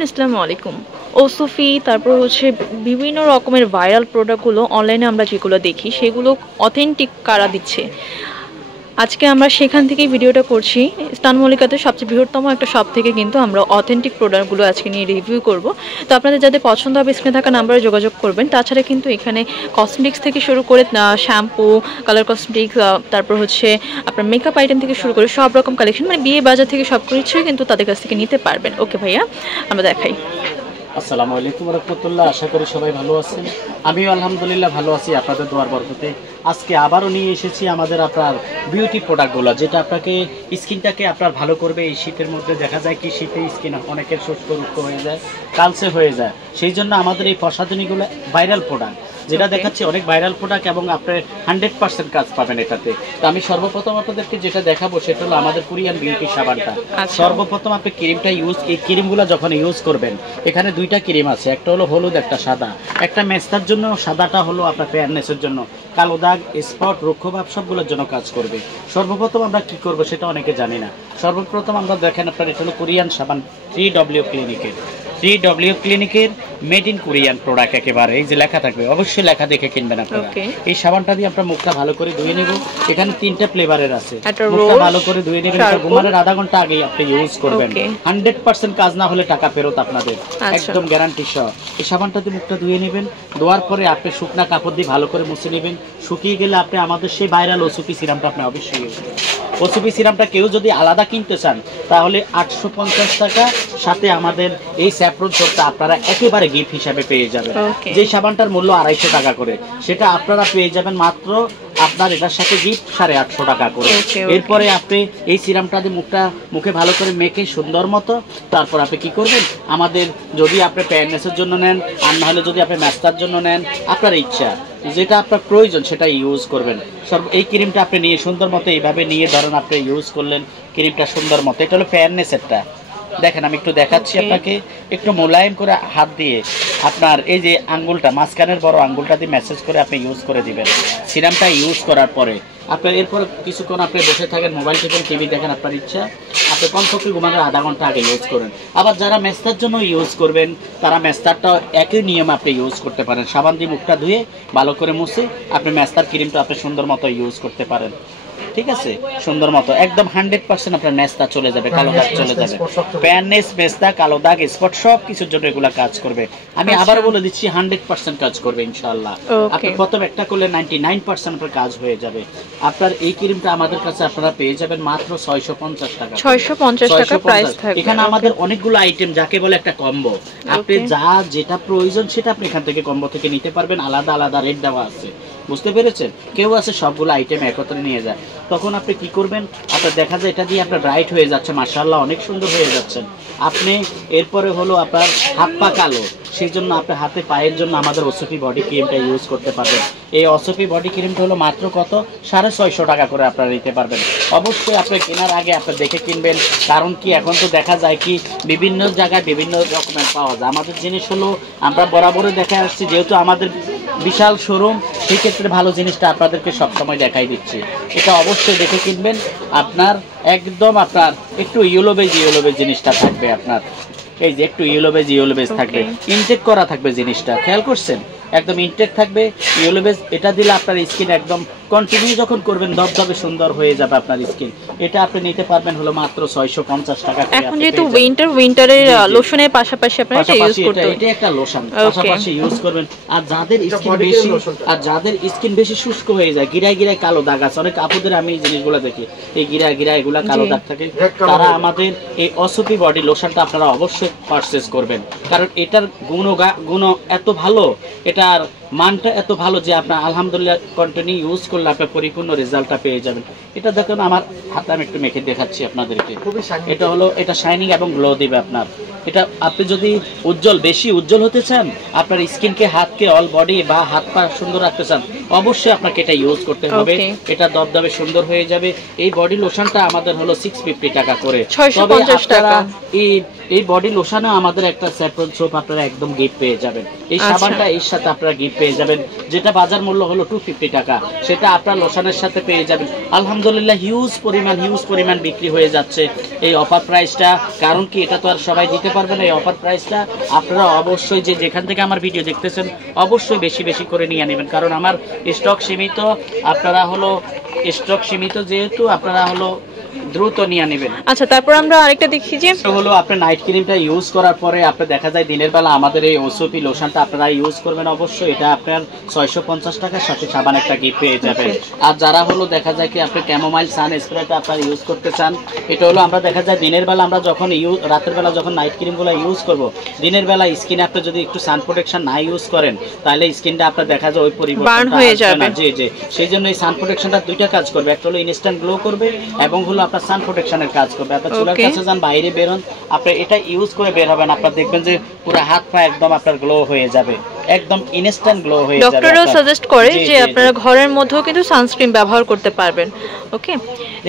Everyone, আসসালামু আলাইকুম। ওসফি তারপর হচ্ছে বিভিন্ন রকমের ভাইরাল প্রোডাক্টগুলো অনলাইনে আমরা যেগুলো দেখি সেগুলো অথেন্টিক কারা দিচ্ছে, আজকে আমরা সেখান থেকেই ভিডিওটা করছি। স্টান মল্লিকাতে সবচেয়ে বৃহত্তম একটা শপ থেকে কিন্তু আমরা অথেন্টিক প্রোডাক্টগুলো আজকে নিয়ে রিভিউ করব। তো আপনাদের যাদের পছন্দ হবে স্ক্রিনে থাকা নাম্বারে যোগাযোগ করবেন। তাছাড়া কিন্তু এখানে কসমেটিক্স থেকে শুরু করে শ্যাম্পু, কালার কসমেটিক্স, তারপর হচ্ছে আপনার মেকআপ আইটেম থেকে শুরু করে সব রকম কালেকশন, মানে বিয়ে বাজার থেকে সব কিছুই কিন্তু তাদের কাছ থেকে নিতে পারবেন। ওকে ভাইয়া, আমরা দেখাই। আসসালামু আলাইকুম রাহমাতুল্লাহ। আশা করি সবাই ভালো আছেন। আমিও আলহামদুলিল্লাহ ভালো আছি আপনাদের দোয়ার বরকতে। আজকে আবারও নিয়ে এসেছি আমাদের আপনার বিউটি প্রোডাক্টগুলো, যেটা আপনাকে স্কিনটাকে আপনার ভালো করবে। এই শীতের মধ্যে দেখা যায় কি শীতে স্কিন অনেকের শুষ্ক রুক্ষ হয়ে যায়, কালচে হয়ে যায়। সেই জন্য আমাদের এই প্রসাধনীগুলো ভাইরাল প্রোডাক্ট, যেটা দেখাচ্ছি অনেক ভাইরাল প্রোডাক্ট এবং আপনি 100% কাজ পাবেন এটাতে। তো আমি সর্বপ্রথম আপনাদেরকে যেটা দেখাবো সেটা হলো আমাদের কোরিয়ান বিউটি সাবানটা। সর্বপ্রথম আপনি ক্রিমটা এই ক্রিমগুলো যখন ইউজ করবেন, এখানে দুইটা ক্রিম আছে, একটা হলো হলুদ, একটা সাদা। একটা মেস্তার জন্য, সাদাটা হলো আপনার ফেয়ারনেসের জন্য, কালো দাগ, স্পট, রুক্ষভাব সবগুলোর জন্য কাজ করবে। সর্বপ্রথম আমরা কি করব সেটা অনেকে জানি না। সর্বপ্রথম আমরা দেখেন আপনার এটা হলো কোরিয়ান সাবান 3W ক্লিনিকের। 3W ক্লিনিকের মেড ইন কোরিয়ান প্রোডাক্ট, একেবারে এই যে লেখা থাকবে, অবশ্যই লেখা দেখে কিনবেন আপনারা। এই সাবানটা দিয়ে আমরা মুখটা ভালো করে ধুয়ে নেব। এখানে 3টা ফ্লেভারের আছে, মুখটা ভালো করে ধুয়ে নেবেন। এটা ঘুমানোর আধা ঘন্টা আগে আপনি ইউজ করবেন। 100% কাজ না হলে টাকা ফেরত আপনাদের, একদম গ্যারান্টি সহ। এই সাবানটা দিয়ে মুখটা ধুয়ে নেবেন। ধোয়ার পরে আপনি শুকনা কাপড় দিয়ে ভালো করে মুছে নেবেন। শুকিয়ে গেলে আপনি আমাদের সেই ভাইরাল ওসুপি সিরামটা আপনি অবশ্যই ইউজ করবেন। ওসুপি সিরামটা কেউ যদি আলাদা কিনতে চান তাহলে 850 টাকা, সাথে আমাদের এই স্যাফরন সোপটা আপনারা একেবারে গিফট হিসাবে পেয়ে যাবেন। যে সাবানটার মূল্য 250 টাকা করে, সেটা আপনারা পেয়ে যাবেন মাত্র আপনার এটার সাথে গিফট 850 টাকা করে। এরপরে আপনি এই সিরামটা দিয়ে মুখে ভালো করে মেখে সুন্দর মতো, তারপর আপনি কি করবেন, আমাদের যদি আপনি প্যারনেসের জন্য নেন, আর না হলে যদি আপনি ম্যাস্তার জন্য নেন, আপনার ইচ্ছা যেটা আপনার প্রয়োজন সেটা ইউজ করবেন। এই ক্রিমটা আপনি নিয়ে সুন্দর মতো এইভাবে নিয়ে ধরেন আপনি ইউজ করলেন ক্রিমটা সুন্দর মতো। এটা হলো ফেয়ারনেসেরটা। দেখেন আমি একটু দেখাচ্ছি আপনাকে, একটু মোলায়েম করে হাত দিয়ে আপনার এই যে আঙ্গুলটা, মাঝখানের বড় আঙ্গুলটা দিয়ে ম্যাসেজ করে আপনি ইউজ করে দিবেন। সিরামটা ইউজ করার পরে আপনার এরপর কিছুক্ষণ আপনি বসে থাকেন, মোবাইল টিপেন, টিভি দেখেন, আপনার ইচ্ছা। আপনি কমপক্ষে ঘুমানোর আধা ঘন্টা আগে ইউজ করেন। আবার যারা মেস্তার জন্য ইউজ করবেন তারা মেস্তারটা একই নিয়মে আপনি ইউজ করতে পারেন। সাবান দিয়ে মুখটা ধুয়ে ভালো করে মুছে আপনি মেস্তার ক্রিমটা আপনি সুন্দর মতো ইউজ করতে পারেন। ঠিক আছে, সুন্দর মতো একদম 100% আপনার মেস্তা চলে যাবে, কালো দাগ চলে যাবে। প্যাননেস, মেস্তা, কালো দাগ, স্পট সব কিছুর জন্য এগুলা কাজ করবে। আমি আবার বলে দিচ্ছি 100% কাজ করবে ইনশাআল্লাহ। আপনি প্রথম একটা করলে 99% আপনার কাজ হয়ে যাবে। আপনার এই ক্রিমটা আমাদের কাছে আপনারা পেয়ে যাবেন মাত্র 650 টাকা। 650 টাকা প্রাইস থাকবে। এখানে আমাদের অনেকগুলো আইটেম, যাকে বলে একটা কম্বো। আপনি যেটা প্রয়োজন সেটা আপনি এখান থেকে কম্বো থেকে নিতে পারবেন। আলাদা আলাদা রেট দেওয়া আছে, বুঝতে পেরেছেন? কেউ আছে সবগুলো আইটেম একত্রে নিয়ে যায়, তখন আপনি কি করবেন, আপনার দেখা যায় এটা দিয়ে আপনার ব্রাইট হয়ে যাচ্ছে, মাশাআল্লাহ অনেক সুন্দর হয়ে যাচ্ছেন আপনি। এরপরে হলো আপনার হাত পা কালো, সেই জন্য আপনার হাতে পায়ের জন্য আমাদের ওসফি বডি ক্রিমটা ইউজ করতে পারবেন। এই ওসফি বডি ক্রিমটা হলো মাত্র কত, 650 টাকা করে আপনারা নিতে পারবেন। অবশ্যই আপনি কেনার আগে আপনি দেখে কিনবেন, কারণ কি এখন তো দেখা যায় কি বিভিন্ন জায়গায় বিভিন্ন রকমের পাওয়া যায়। আমাদের জিনিস হলো আমরা বরাবরই দেখে আসছি, যেহেতু আমাদের বিশাল শোরুম, সেই ক্ষেত্রে ভালো জিনিসটা আপনাদেরকে সবসময় দেখাই দিচ্ছি। এটা অবশ্যই দেখে কিনবেন। আপনার একদম আপনার একটু ইয়েলোবেজ জিনিসটা থাকবে, আপনার এই যে একটু ইয়েলোবেজ থাকবে, ইনটেক করা থাকবে জিনিসটা, খেয়াল করছেন? একদম ইনটেক থাকবে, ইয়েলোবেজ। এটা দিলে আপনার স্কিন একদম কন্টিনিউ যখন করবেন দবদবে সুন্দর হয়ে যাবে আপনার স্কিন। এটা আপনি নিতে পারবেন হলো মাত্র 650 টাকা। এখন যেহেতু উইন্টারের লোশনের পাশাপাশি আপনারা এটা ইউজ করতে, এটা একটা লোশন পাশাপাশি ইউজ করবেন। আর যাদের স্কিন বেশি শুষ্ক হয়ে যায়, গিরায় কালো দাগ আছে, অনেক আপুদের আমি এই জিনিসগুলো দেখি, এই গিরায় এগুলা কালো দাগ থাকে, তারা আমাদের এই ওসফি বডি লোশনটা আপনারা অবশ্যই পারচেজ করবেন। কারণ এটার গুণ এত ভালো, এটার মানটা এত ভালো যে আপনার আলহামদুলিল্লাহ কন্টিনিউ ইউজ করলে আপনার পরিপূর্ণ রেজাল্টটা পেয়ে যাবেন। এটা দেখুন আমার হাতে আমি একটু মেখে দেখাচ্ছি আপনাদেরকে। এটা হলো, এটা শাইনিং এবং গ্লো দিবে আপনার। এটা আপনি যদি বেশি উজ্জ্বল হতে চান, আপনার স্কিনকে, হাতকে, অল বডি বা হাত পা সুন্দর রাখতে চান, অবশ্যই আপনাকে এটা ইউজ করতে হবে। এটা দবদবে সুন্দর হয়ে যাবে। এই বডি লোশনটা আমাদের হলো 650 টাকা করে। তবে আপনারা এই এই বডি লোশনে আমাদের একটা স্যাফরন সোপ আপনারা একদম গিফট পেয়ে যাবেন। এই সাবানটা এর সাথে আপনারা গিফট পেয়ে যাবেন, যেটা বাজার মূল্য হলো 250 টাকা, সেটা আপনারা লোশনের সাথে পেয়ে যাবেন। আলহামদুলিল্লাহ হিউজ পরিমাণ বিক্রি হয়ে যাচ্ছে এই অফার প্রাইসটা। কারণ কি, এটা তো আর সবাই দিতে পারবে না। এই অফার প্রাইসটা আপনারা অবশ্যই যে যেখান থেকে আমার ভিডিও দেখতেছেন অবশ্যই বেশি বেশি করে নিয়ে নেবেন, কারণ আমার স্টক সীমিত। আপনারা হলো স্টক সীমিত যেহেতু আপনারা হলো দ্রুত নিয়ে নেবেন। আচ্ছা, তারপর আমরা আরেকটা দেখি যে হলো আপনার নাইট ক্রিমটা ইউজ করার পরে আপনি দেখা যায় দিনের বেলা আমাদের এই ওসিপি লোশনটা আপনারা ইউজ করবেন অবশ্যই। এটা আপনার 650 টাকার সাথে সাবান একটা গিফট পেয়ে যাবেন। আর যারা হলো দেখা যায় কি আপনি ক্যামোমাইল সান স্প্রেটা আপনারা ইউজ করতে চান, এটা হলো আমরা দেখা যায় দিনের বেলা আমরা যখন রাতের বেলা যখন নাইট ক্রিমগুলো ইউজ করব, দিনের বেলা স্কিনে আপনি যদি একটু সান প্রোটেকশন না ইউজ করেন তাহলে স্কিনটা আপনার দেখা যায় ওই পরিবর্তনটা হয়ে যাবে। জি জি, সেই জন্য এই সান প্রোটেকশনটা দুইটা কাজ করবে, একটা হলো ইনস্ট্যান্ট গ্লো করবে এবং হলো আপনার সান প্রোটেকশনের কাজ করবে। আপনার চুলের কাছে যান, বাইরে বেরোন, আপনি এটা ইউজ করে বের হবেন, আপনার দেখবেন যে পুরো হাত পা একদম আপনার গ্লো হয়ে যাবে, একদম ইনস্ট্যান্ট গ্লো হয়ে যাবে। ডক্টরও সাজেস্ট করে যে আপনারা ঘরের মধ্যেও কিন্তু সানস্ক্রিন ব্যবহার করতে পারবেন। ওকে,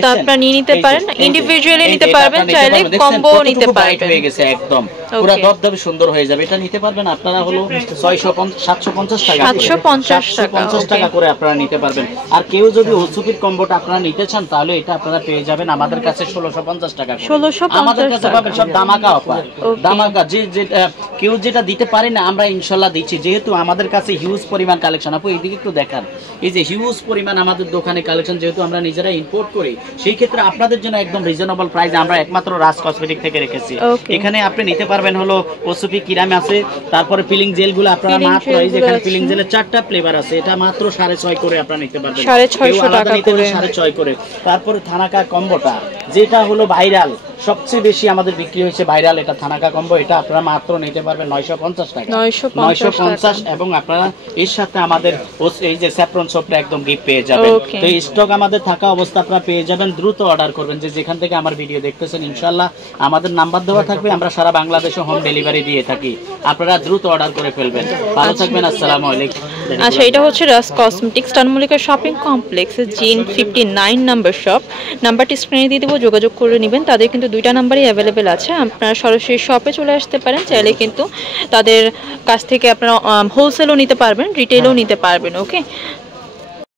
তো আপনারা নিয়ে নিতে পারেন, ইন্ডিভিজুয়ালি নিতে পারবেন, চাইলে কম্বো নিতে পারবেন। হয়ে গেছে একদম পুরো দবদবে সুন্দর হয়ে যাবে। এটা নিতে পারবেন আপনারা হলো 750 টাকা 750 টাকা করে আপনারা নিতে পারবেন। আর কেউ যদি ওসুপির কম্বোটা আপনারা নিতে চান তাহলে এটা আপনারা পেয়ে যাবেন আমাদের কাছে 1650 টাকা। আমাদের কাছে পাবেন সব দামাকা অফার, দামাকা। যে কেউ যেটা দিতে পারে না আমরা ইনশাআল্লাহ দিচ্ছি, যেহেতু আমাদের কাছে হিউজ পরিমাণ কালেকশন। আপু এইদিকে একটু দেখান, এই যে হিউজ পরিমাণ আমাদের দোকানে কালেকশন, যেহেতু আমরা নিজেরা ইম্পোর্ট করি সেই ক্ষেত্রে আপনাদের জন্য একদম রিজনেবল প্রাইস আমরা একমাত্র রাজ কসমেটিক থেকে রেখেছি। এখানে আপনি নিতে পারবেন হলো ওসুপি কিরাম আছে, তারপরে পিলিং জেলগুলো আপনারা মাত্র এই যে এখানে পিলিং জেলের 4টা ফ্লেভার আছে, এটা মাত্র 650 করে আপনারা নিতে পারবেন, 650 টাকা করে 650 করে। তারপরে থানাকা কম্বোটা যেটা হলো ভাইরাল, সবচেয়ে বেশি আমাদের বিক্রি হয়েছে ভাইরাল এটা থানাকা কম্বো, এটা আপনারা মাত্র নিতে পারবেন 950 টাকা, 950। এবং আপনারা এর সাথে আমাদের এই যে স্যাফরন সোপটা একদম গিফট পেয়ে যাবেন। তো এই স্টক আমাদের থাকা অবস্থা আপনারা পেয়ে যাবেন, দ্রুত অর্ডার করবেন। যে যেখান থেকে আমার ভিডিও দেখতেছেন ইনশাআল্লাহ আমাদের নাম্বার দেওয়া থাকবে, আমরা সারা বাংলাদেশে হোম ডেলিভারি দিয়ে থাকি, আপনারা দ্রুত অর্ডার করে ফেলবেন। ভালো থাকবেন, আসসালামু আলাইকুম। আচ্ছা, এটা হচ্ছে রাজ কসমেটিক্স স্টানমল্লিকা শপিং কমপ্লেক্সের জিন 59 নাম্বার শপ। নাম্বারটি স্ক্রিনে দিয়ে দেবো, যোগাযোগ করে নেবেন। তাদের কিন্তু দুইটা নাম্বারই অ্যাভেলেবেল আছে, আপনারা সরাসরি শপে চলে আসতে পারেন, চাইলে কিন্তু তাদের কাছ থেকে আপনারা হোলসেলও নিতে পারবেন, রিটেলও নিতে পারবেন। ওকে,